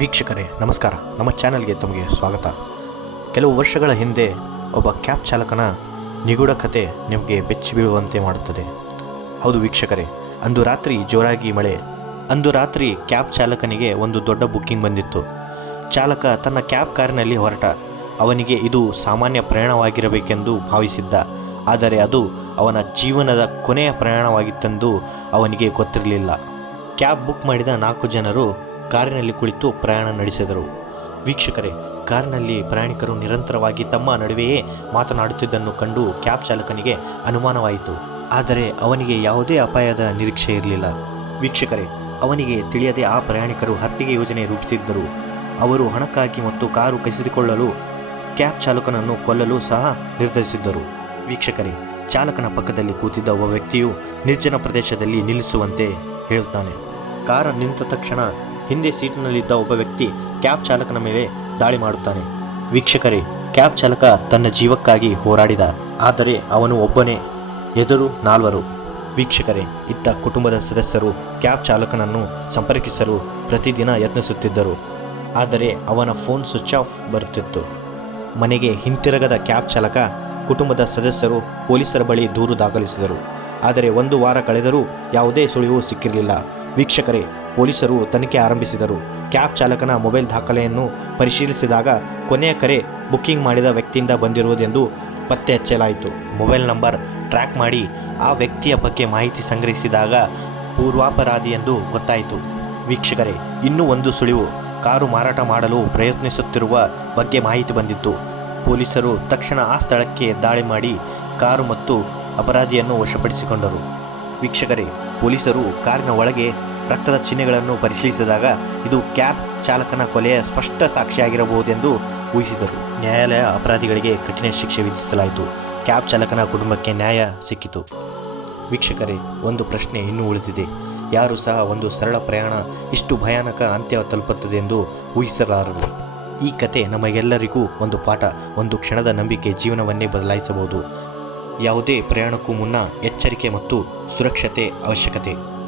ವೀಕ್ಷಕರೇ, ನಮಸ್ಕಾರ. ನಮ್ಮ ಚಾನೆಲ್ಗೆ ತಮಗೆ ಸ್ವಾಗತ. ಕೆಲವು ವರ್ಷಗಳ ಹಿಂದೆ ಒಬ್ಬ ಕ್ಯಾಬ್ ಚಾಲಕನ ನಿಗೂಢ ಕತೆ ನಿಮಗೆ ಬೆಚ್ಚಿ ಬೀಳುವಂತೆ ಮಾಡುತ್ತದೆ. ಹೌದು ವೀಕ್ಷಕರೇ, ಅಂದು ರಾತ್ರಿ ಜೋರಾಗಿ ಮಳೆ. ಅಂದು ರಾತ್ರಿ ಕ್ಯಾಬ್ ಚಾಲಕನಿಗೆ ಒಂದು ದೊಡ್ಡ ಬುಕ್ಕಿಂಗ್ ಬಂದಿತ್ತು. ಚಾಲಕ ತನ್ನ ಕ್ಯಾಬ್ ಕಾರಿನಲ್ಲಿ ಹೊರಟ. ಅವನಿಗೆ ಇದು ಸಾಮಾನ್ಯ ಪ್ರಯಾಣವಾಗಿರಬೇಕೆಂದು ಭಾವಿಸಿದ್ದ. ಆದರೆ ಅದು ಅವನ ಜೀವನದ ಕೊನೆಯ ಪ್ರಯಾಣವಾಗಿತ್ತೆಂದು ಅವನಿಗೆ ಗೊತ್ತಿರಲಿಲ್ಲ. ಕ್ಯಾಬ್ ಬುಕ್ ಮಾಡಿದ ನಾಲ್ಕು ಜನರು ಕಾರಿನಲ್ಲಿ ಕುಳಿತು ಪ್ರಯಾಣ ನಡೆಸಿದರು. ವೀಕ್ಷಕರೇ, ಕಾರಿನಲ್ಲಿ ಪ್ರಯಾಣಿಕರು ನಿರಂತರವಾಗಿ ತಮ್ಮ ನಡುವೆಯೇ ಮಾತನಾಡುತ್ತಿದ್ದನ್ನು ಕಂಡು ಕ್ಯಾಬ್ ಚಾಲಕನಿಗೆ ಅನುಮಾನವಾಯಿತು. ಆದರೆ ಅವನಿಗೆ ಯಾವುದೇ ಅಪಾಯದ ನಿರೀಕ್ಷೆ ಇರಲಿಲ್ಲ. ವೀಕ್ಷಕರೇ, ಅವನಿಗೆ ತಿಳಿಯದೆ ಆ ಪ್ರಯಾಣಿಕರು ಹತ್ತಿಗೆ ಯೋಜನೆ ರೂಪಿಸಿದ್ದರು. ಅವರು ಹಣಕ್ಕಾಗಿ ಮತ್ತು ಕಾರು ಕಸಿದುಕೊಳ್ಳಲು ಕ್ಯಾಬ್ ಚಾಲಕನನ್ನು ಕೊಲ್ಲಲು ಸಹ ನಿರ್ಧರಿಸಿದ್ದರು. ವೀಕ್ಷಕರೇ, ಚಾಲಕನ ಪಕ್ಕದಲ್ಲಿ ಕೂತಿದ್ದ ಒಬ್ಬ ವ್ಯಕ್ತಿಯು ನಿರ್ಜನ ಪ್ರದೇಶದಲ್ಲಿ ನಿಲ್ಲಿಸುವಂತೆ ಹೇಳುತ್ತಾನೆ. ಕಾರ ನಿಂತ ತಕ್ಷಣ ಹಿಂದೆ ಸೀಟಿನಲ್ಲಿದ್ದ ಒಬ್ಬ ವ್ಯಕ್ತಿ ಕ್ಯಾಬ್ ಚಾಲಕನ ಮೇಲೆ ದಾಳಿ ಮಾಡುತ್ತಾನೆ. ವೀಕ್ಷಕರೇ, ಕ್ಯಾಬ್ ಚಾಲಕ ತನ್ನ ಜೀವಕ್ಕಾಗಿ ಹೋರಾಡಿದ, ಆದರೆ ಅವನು ಒಬ್ಬನೇ, ಎದುರು ನಾಲ್ವರು. ವೀಕ್ಷಕರೇ, ಇತ್ತ ಕುಟುಂಬದ ಸದಸ್ಯರು ಕ್ಯಾಬ್ ಚಾಲಕನನ್ನು ಸಂಪರ್ಕಿಸಲು ಪ್ರತಿದಿನ ಯತ್ನಿಸುತ್ತಿದ್ದರು, ಆದರೆ ಅವನ ಫೋನ್ ಸ್ವಿಚ್ ಆಫ್ ಬರುತ್ತಿತ್ತು. ಮನೆಗೆ ಹಿಂತಿರುಗದ ಕ್ಯಾಬ್ ಚಾಲಕ ಕುಟುಂಬದ ಸದಸ್ಯರು ಪೊಲೀಸರ ಬಳಿ ದೂರು ದಾಖಲಿಸಿದರು, ಆದರೆ ಒಂದು ವಾರ ಕಳೆದರೂ ಯಾವುದೇ ಸುಳಿವು ಸಿಕ್ಕಿರಲಿಲ್ಲ. ವೀಕ್ಷಕರೇ, ಪೊಲೀಸರು ತನಿಖೆ ಆರಂಭಿಸಿದರು. ಕ್ಯಾಬ್ ಚಾಲಕನ ಮೊಬೈಲ್ ದಾಖಲೆಯನ್ನು ಪರಿಶೀಲಿಸಿದಾಗ ಕೊನೆಯ ಕರೆ ಬುಕ್ಕಿಂಗ್ ಮಾಡಿದ ವ್ಯಕ್ತಿಯಿಂದ ಬಂದಿರುವುದೆಂದು ಪತ್ತೆ ಹಚ್ಚಲಾಯಿತು. ಮೊಬೈಲ್ ನಂಬರ್ ಟ್ರ್ಯಾಕ್ ಮಾಡಿ ಆ ವ್ಯಕ್ತಿಯ ಬಗ್ಗೆ ಮಾಹಿತಿ ಸಂಗ್ರಹಿಸಿದಾಗ ಪೂರ್ವಾಪರಾಧಿ ಎಂದು ಗೊತ್ತಾಯಿತು. ವೀಕ್ಷಕರೇ, ಇನ್ನೂ ಒಂದು ಸುಳಿವು. ಕಾರು ಮಾರಾಟ ಮಾಡಲು ಪ್ರಯತ್ನಿಸುತ್ತಿರುವ ಬಗ್ಗೆ ಮಾಹಿತಿ ಬಂದಿತ್ತು. ಪೊಲೀಸರು ತಕ್ಷಣ ಆ ಸ್ಥಳಕ್ಕೆ ದಾಳಿ ಮಾಡಿ ಕಾರು ಮತ್ತು ಅಪರಾಧಿಯನ್ನು ವಶಪಡಿಸಿಕೊಂಡರು. ವೀಕ್ಷಕರೇ, ಪೊಲೀಸರು ಕಾರಿನ ಒಳಗೆ ರಕ್ತದ ಚಿಹ್ನೆಗಳನ್ನು ಪರಿಶೀಲಿಸಿದಾಗ ಇದು ಕ್ಯಾಬ್ ಚಾಲಕನ ಕೊಲೆಯ ಸ್ಪಷ್ಟ ಸಾಕ್ಷಿಯಾಗಿರಬಹುದೆಂದು ಊಹಿಸಿದರು. ನ್ಯಾಯಾಲಯ ಅಪರಾಧಿಗಳಿಗೆ ಕಠಿಣ ಶಿಕ್ಷೆ ವಿಧಿಸಲಾಯಿತು. ಕ್ಯಾಬ್ ಚಾಲಕನ ಕುಟುಂಬಕ್ಕೆ ನ್ಯಾಯ ಸಿಕ್ಕಿತು. ವೀಕ್ಷಕರೇ, ಒಂದು ಪ್ರಶ್ನೆ ಇನ್ನೂ ಉಳಿದಿದೆ. ಯಾರು ಸಹ ಒಂದು ಸರಳ ಪ್ರಯಾಣ ಇಷ್ಟು ಭಯಾನಕ ಅಂತ್ಯ ತಲುಪುತ್ತದೆ ಎಂದು ಊಹಿಸಲಾರರು? ಈ ಕತೆ ನಮಗೆಲ್ಲರಿಗೂ ಒಂದು ಪಾಠ, ಒಂದು ಕ್ಷಣದ ನಂಬಿಕೆ ಜೀವನವನ್ನೇ ಬದಲಾಯಿಸಬಹುದು. ಯಾವುದೇ ಪ್ರಯಾಣಕ್ಕೂ ಮುನ್ನ ಎಚ್ಚರಿಕೆ ಮತ್ತು ಸುರಕ್ಷತೆ ಅವಶ್ಯಕತೆ.